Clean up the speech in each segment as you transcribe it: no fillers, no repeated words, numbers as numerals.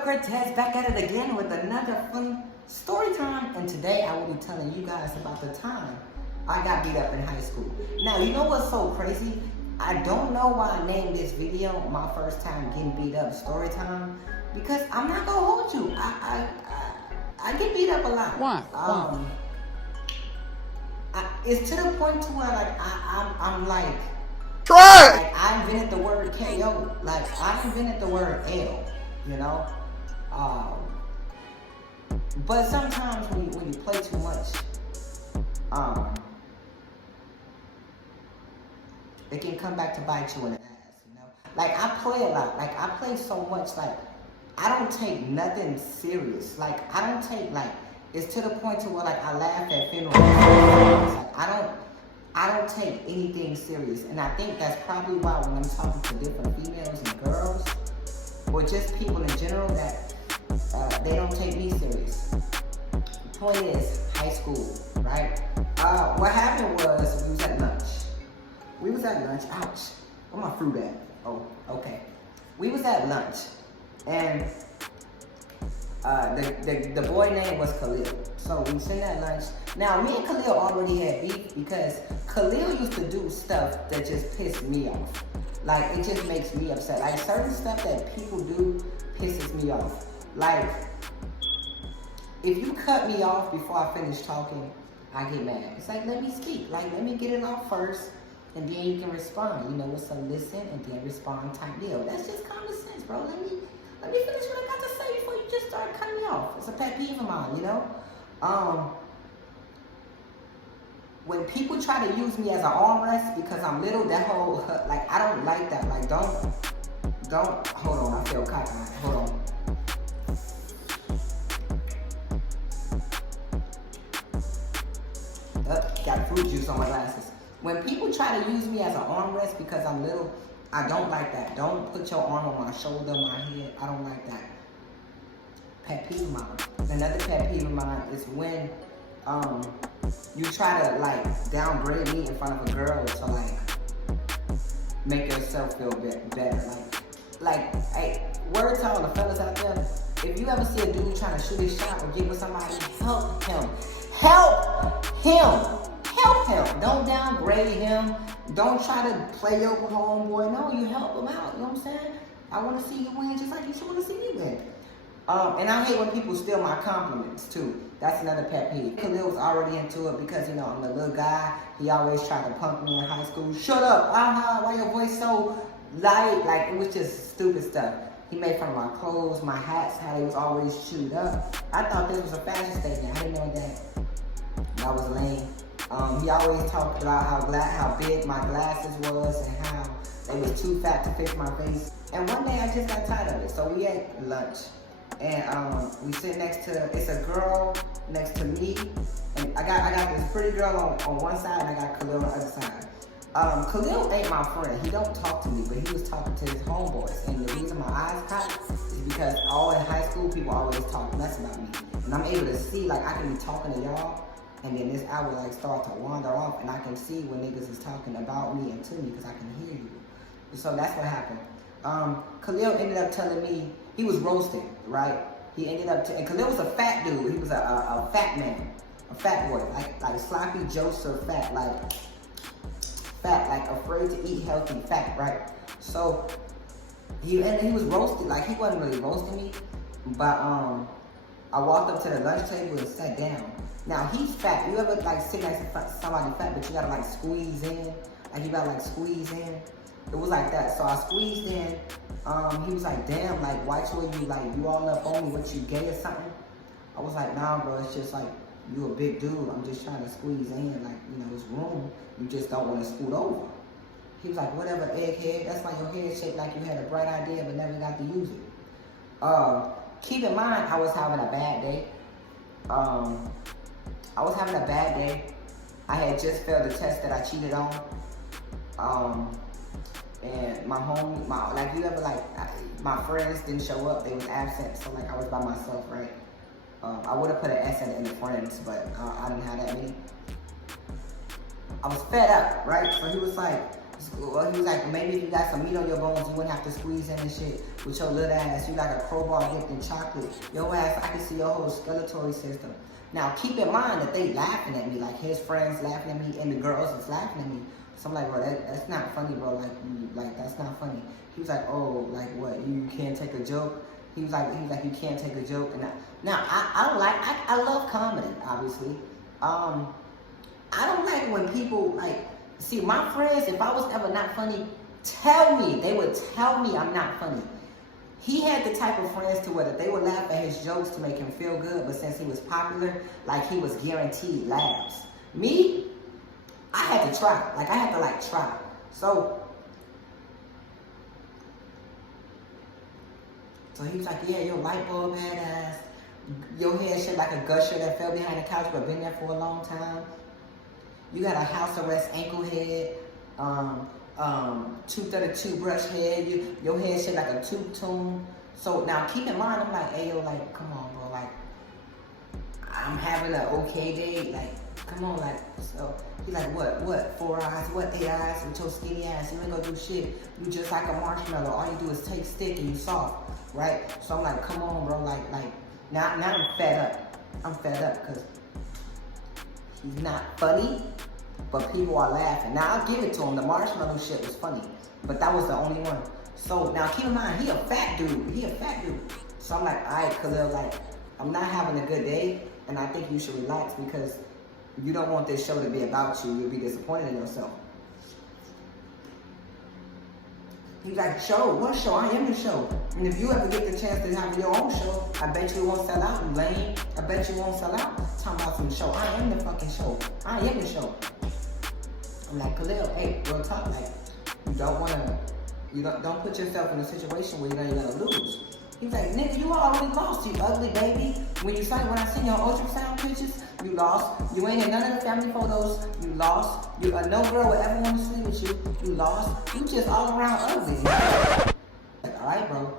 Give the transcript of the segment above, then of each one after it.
up, Cortez? Back at it again with another fun story time. And today I will be telling you guys about the time I got beat up in high school. Now, you know what's so crazy? I don't know why I named this video my first time getting beat up story time, because I'm not gonna hold you. I get beat up a lot. Why? It's to the point to where like I'm like, Try it! like I invented the word KO. Like I invented the word L. You know. But sometimes when you play too much, it can come back to bite you in the ass. You know. Like I play a lot. Like I play so much. Like I don't take nothing serious. Like I don't take like. It's to the point to where like I laugh at funerals. Like I don't take anything serious, and I think that's probably why when I'm talking to different females and girls, or just people in general, that they don't take me serious. The point is, high school, right? What happened was we was at lunch. Ouch! Where my fruit at? Oh, okay. We was at lunch, and the boy name was Khalil. So we sitting at lunch. Now me and Khalil already had beef because Khalil used to do stuff that just pissed me off. Like it just makes me upset. Like certain stuff that people do pisses me off. Like if you cut me off before I finish talking, I get mad. It's like, let me speak. Like let me get it off first, and then you can respond. You know, it's a listen and then respond type deal. That's just common sense, bro. Let me finish what I got to say before you just start cutting me off. It's a pet peeve of mine, you know? When people try to use me as an armrest because I'm little, that whole, like, I don't like that. Like, don't, hold on, I feel cockeyed. Hold on. Got fruit juice on my glasses. When people try to use me as an armrest because I'm little, I don't like that. Don't put your arm on my shoulder, my head. I don't like that. Pet peeve of mine. Another pet peeve of mine is when you try to like downgrade me in front of a girl to like make yourself feel better. Like, hey, word to all the fellas out there. If you ever see a dude trying to shoot his shot or get with somebody, help him. Help him. Help him. Don't downgrade him. Don't try to play your homeboy. No, you help him out. You know what I'm saying? I want to see you win just like you should want to see me win. And I hate when people steal my compliments too. That's another pet peeve. Khalil was already into it because, you know, I'm the little guy. He always tried to punk me in high school. Shut up. Why your voice so light? Like, it was just stupid stuff. He made fun of my clothes, my hats, how they was always chewed up. I thought this was a fashion statement. I didn't know that was lame. He always talked about how big my glasses was and how they was too fat to fix my face. And one day I just got tired of it, so we ate lunch. And we sit next to, it's a girl next to me, and I got this pretty girl on one side, and I got Khalil on the other side. Khalil ain't my friend. He don't talk to me, but he was talking to his homeboys. And the reason my eyes caught is because all in high school, people always talk mess about me. And I'm able to see, like, I can be talking to y'all, and then this hour like start to wander off, and I can see when niggas is talking about me and to me because I can hear you. So that's what happened. Khalil ended up telling me he was roasting, right? He ended up, and Khalil was a fat dude. He was a fat man, a fat boy, like sloppy Joseph fat, like afraid to eat healthy fat, right? So he was roasted, like he wasn't really roasting me, but I walked up to the lunch table and sat down. Now he's fat. You ever like sit next to somebody fat, but you gotta like squeeze in, like you gotta like squeeze in. It was like that. So I squeezed in. He was like, damn, like why you like you all up on me? What you gay or something? I was like, nah, bro. It's just like you a big dude. I'm just trying to squeeze in, like you know, it's room. You just don't want to scoot over. He was like, whatever, egghead. That's why your head shaped like you had a bright idea but never got to use it. Keep in mind, I was having a bad day. I had just failed the test that I cheated on. And like you ever like, my friends didn't show up. They was absent, so like I was by myself, right? I would have put an S in the friends, but I didn't have that many. I was fed up, right? So he was like, Well, he was like, maybe if you got some meat on your bones, you wouldn't have to squeeze in and shit with your little ass. You like a crowbar dipped in chocolate. Your ass, I can see your whole skeletal system. Now, keep in mind that they laughing at me, like his friends laughing at me, and the girls is laughing at me. So I'm like, bro, that's not funny, bro. Like that's not funny. He was like, oh, like what? You can't take a joke. He was like, you can't take a joke. And I don't like. I love comedy, obviously. I don't like when people like. See, my friends, if I was ever not funny, tell me. They would tell me I'm not funny. He had the type of friends to where they would laugh at his jokes to make him feel good, but since he was popular, like he was guaranteed laughs. Me, I had to try. Like I had to try. So he was like, yeah, your light bulb head ass. Your hair shaped like a gusher that fell behind the couch but been there for a long time. You got a house arrest ankle head, 232 brush head. Your head shaped like a tube tune. So now keep in mind, I'm like, hey yo, like, come on, bro, like, I'm having an okay day, like, come on, like, so he's like, what, 4 eyes, what, 8 eyes with your skinny ass? You ain't gonna do shit. You just like a marshmallow. All you do is take stick and you soft, right? So I'm like, come on, bro, like, now I'm fed up. I'm fed up because he's not funny, but people are laughing. Now, I'll give it to him. The marshmallow shit was funny, but that was the only one. So, now keep in mind, he a fat dude. So, I'm like, all right, Khalil, like, I'm not having a good day, and I think you should relax because you don't want this show to be about you. You'll be disappointed in yourself. He's like, show? What show? I am the show. And if you ever get the chance to have your own show, I bet you won't sell out, you lame. I bet you won't sell out. Talking about some show. I am the fucking show. I am the show. I'm like, Khalil, hey, real talk, like, don't put yourself in a situation where you're gonna lose. He's like, nigga, you already lost, you ugly baby. When I seen your ultrasound pictures, you lost. You ain't in none of the family photos, you lost. No girl would ever want to sleep with you, you lost. You just all around ugly. Like, all right, bro.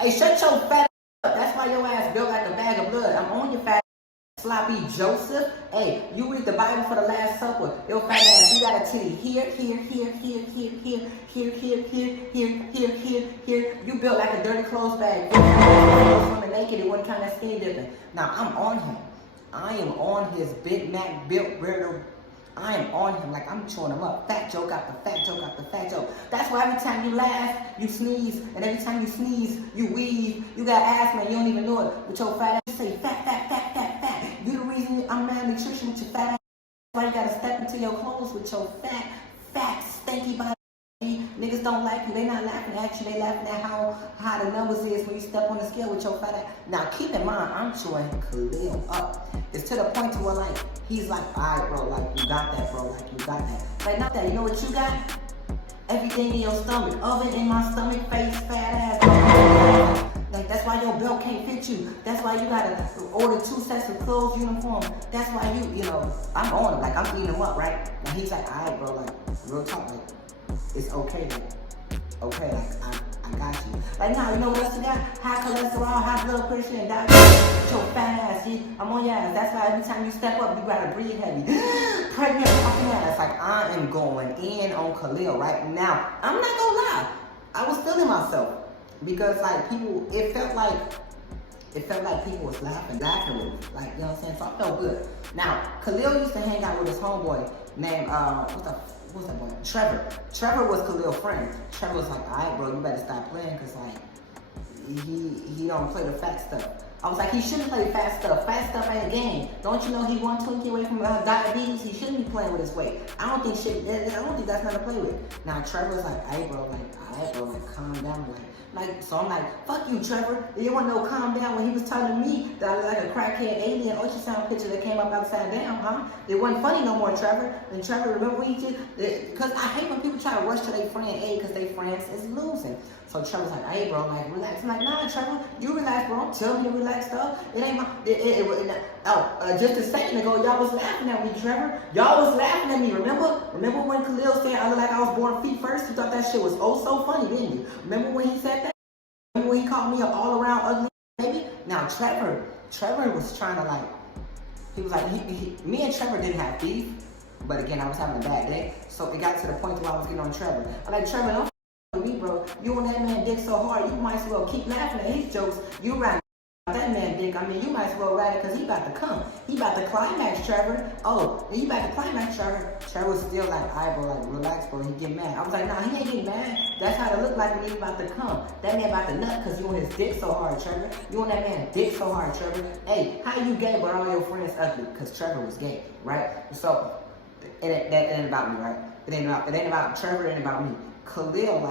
Hey, shut your fat up. That's why your ass built like a bag of blood. I'm on your fat sloppy Joseph. Hey, you read the Bible for the Last Supper. Your fat ass, you got a titty here. You built like a dirty clothes bag. Swimming naked, it wasn't kind of skinny dipping. Now, I'm on him. I am on his Big Mac built weirdo. I am on him like I'm chewing him up. Fat joke after fat joke after fat joke. That's why every time you laugh, you sneeze. And every time you sneeze, you wheeze. You got asthma and you don't even know it. With your fat ass, you say fat. You the reason I'm malnutrition with your fat ass. That's why you gotta step into your clothes with your fat, stinky body. Niggas don't like you. They not laughing at you. They laughing at how high the numbers is when you step on the scale with your fat ass. Now keep in mind, I'm chewing Khalil up. It's to the point to where like he's like, alright, bro, like you got that, bro, like you got that. Like not that. You know what you got? Everything in your stomach, oven in my stomach, face, fat ass. Like that's why your belt can't fit you. That's why you gotta order 2 sets of clothes uniform. That's why you know, I'm on him, like I'm eating him up, right? And he's like, alright, bro, like real talk, like it's okay, like I got you. Like now, you know what else you got? High cholesterol, high blood pressure, and diabetes. Your fat ass, see? I'm on your ass. That's why every time you step up, you gotta breathe heavy. Pregnant fucking ass. Like I am going in on Khalil right now. I'm not gonna lie. I was feeling myself. Because like people, it felt like people was laughing with me. Like, you know what I'm saying? So I felt good. Now, Khalil used to hang out with his homeboy named, what's that boy? Trevor. Trevor was Khalil's friend. Trevor was like, alright bro, you better stop playing because like, he don't play the fat stuff. I was like, he shouldn't play fat stuff. Fat stuff ain't a game. Don't you know he 120 away from diabetes? He shouldn't be playing with his weight. I don't think that's not to play with. Now Trevor was like, hey bro, like, alright bro, like calm down, so I'm like, fuck you, Trevor. You didn't want no calm down when he was telling me that I was like a crackhead alien ultrasound picture that came up upside down, huh? It wasn't funny no more, Trevor. And Trevor, remember when he did? Because I hate when people try to rush to their friend A because their friends is losing. So Trevor's like, hey bro, like relax. I'm like, nah, Trevor, you relax, bro. Don't tell me to relax, stuff. It ain't my. Just a second ago, y'all was laughing at me, Trevor. Y'all was laughing at me. Remember when Khalil said I look like I was born feet first? You thought that shit was oh so funny, didn't you? Remember when he said that? Remember when he called me an all-around ugly baby? Now Trevor was trying to like. He was like, me and Trevor didn't have beef. But again, I was having a bad day. So it got to the point where I was getting on Trevor. I'm like, Trevor, don't with me, bro. You and that man dick so hard, you might as well keep laughing at his jokes. You riding that man dick. I mean, you might as well ride it because he about to come. He about to climax, Trevor. Oh, he about to climax, Trevor. Trevor was still like, all right, bro, like, relax, bro. He get mad. I was like, nah, he ain't getting mad. That's how it look like when he about to come. That man about to nut because you and his dick so hard, Trevor. You and that man dick so hard, Trevor. Hey, how you gay but all your friends ugly? Because Trevor was gay, right? So, that ain't about me, right? It ain't about Trevor, it ain't about me. Khalil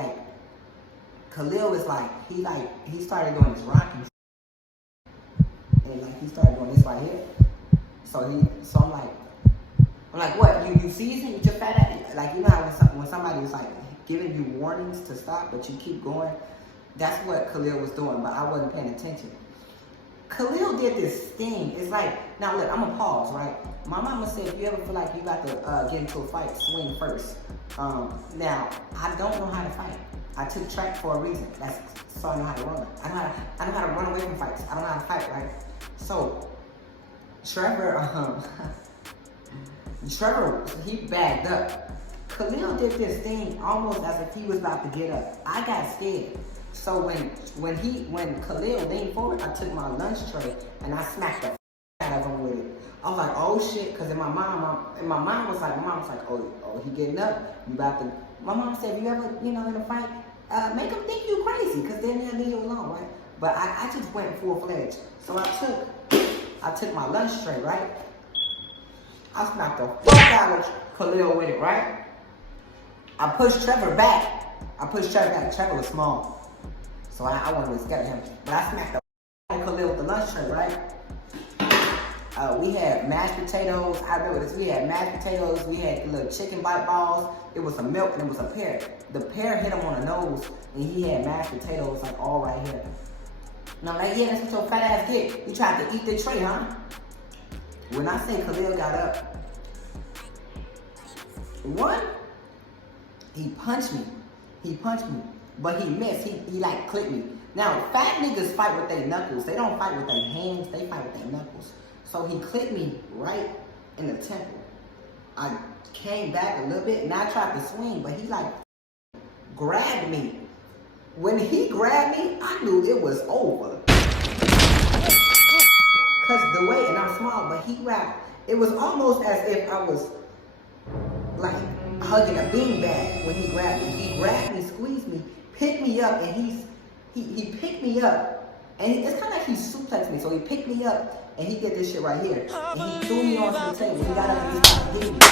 is like, he started doing this rocking. And like, he started doing this right here. So I'm like, what? You season with your fat ass? Like, you know how when somebody is like giving you warnings to stop, but you keep going? That's what Khalil was doing, but I wasn't paying attention. Khalil did this thing. It's like, now look, I'm gonna pause, right? My mama said, if you ever feel like you got to get into a fight, swing first. Now, I don't know how to fight. I took track for a reason. That's so I know how to run. I know how to run away from fights. I don't know how to fight, right? So, Trevor, he bagged up. Khalil did this thing almost as if he was about to get up. I got scared. So when Khalil leaned forward, I took my lunch tray and I smacked the out of him with it. I was like, oh shit, because my mom was like, oh, he getting up. You about to? My mom said, if you ever, in a fight, make them think you crazy, because then they'll leave you alone, right? But I just went full-fledged. So I took my lunch tray, right? I smacked the fuck out of Khalil with it, right? I pushed Trevor back. Trevor was small. So I wasn't really scared of him. But I smacked the out of Khalil with the lunch tray, right? We had mashed potatoes. I remember this. We had mashed potatoes. We had little chicken bite balls. It was some milk and it was a pear. The pear hit him on the nose, and he had mashed potatoes like all right here. And I'm like, yeah, that's what your fat ass did. You tried to eat the tray, huh? When I say Khalil got up, one, he punched me, but he missed. He like clipped me. Now, fat niggas fight with their knuckles. They don't fight with their hands. They fight with their knuckles. So he clipped me right in the temple. I came back a little bit and I tried to swing, but he like grabbed me. When he grabbed me, I knew it was over. Cause the way, and I'm small, but he grabbed. It was almost as if I was like hugging a beanbag when he grabbed me. He grabbed me, squeezed me, picked me up, and he picked me up. And it's kind of like he suplexed me. So he picked me up and he did this shit right here. And he threw me onto the table. He got up and he started hitting me in the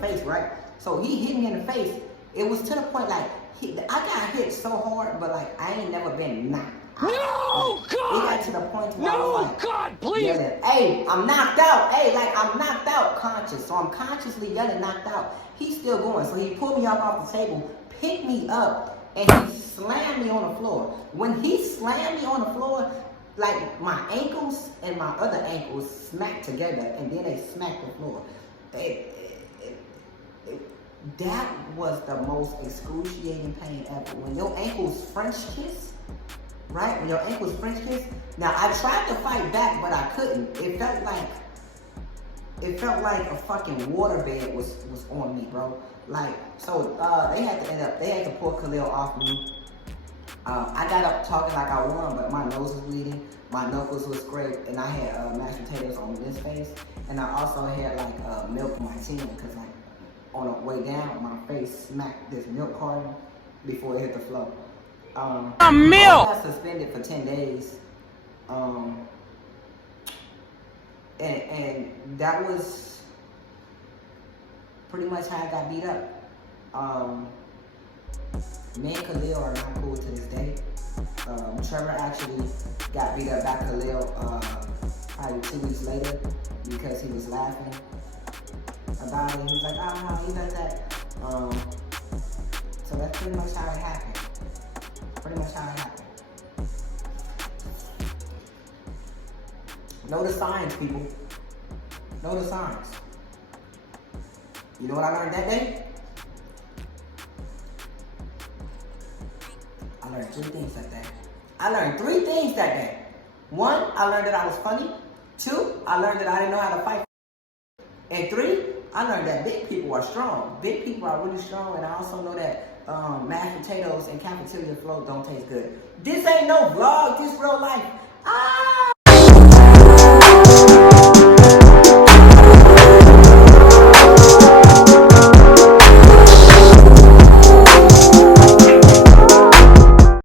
face, right? So he hit me in the face. It was to the point like, I got hit so hard, but like I ain't never been knocked. No, like, God! It got to the point where I was like, God, please! Yelling, hey, I'm knocked out. Hey, like I'm knocked out conscious. So I'm consciously yelling knocked out. He's still going. So he pulled me up off the table, picked me up, and he slammed me on the floor. When he slammed me on the floor, like my ankles and my other ankles smacked together, and then they smacked the floor. That was the most excruciating pain ever. When your ankles French kiss, right? When your ankles French kiss. Now I tried to fight back, but I couldn't. It felt like a fucking waterbed was on me, bro. Like, so they had to pull Khalil off me. I got up talking like I won, but my nose was bleeding, my knuckles was scraped, and I had mashed potatoes on this face, and I also had like milk on my chin, because like on the way down, my face smacked this milk carton before it hit the floor. A milk! I got suspended for 10 days. And that was pretty much how I got beat up. Me and Khalil are not cool to this day. Trevor actually got beat up by Khalil probably 2 weeks later because he was laughing about it. He was like, oh no, he does that. So that's pretty much how it happened. Know the signs, people. Know the signs. You know what I learned that day? I learned 3 things that day. I learned 3 things that day. 1, I learned that I was funny. 2, I learned that I didn't know how to fight. And 3, I learned that big people are strong. Big people are really strong, and I also know that mashed potatoes and cafeteria float don't taste good. This ain't no vlog. This real life.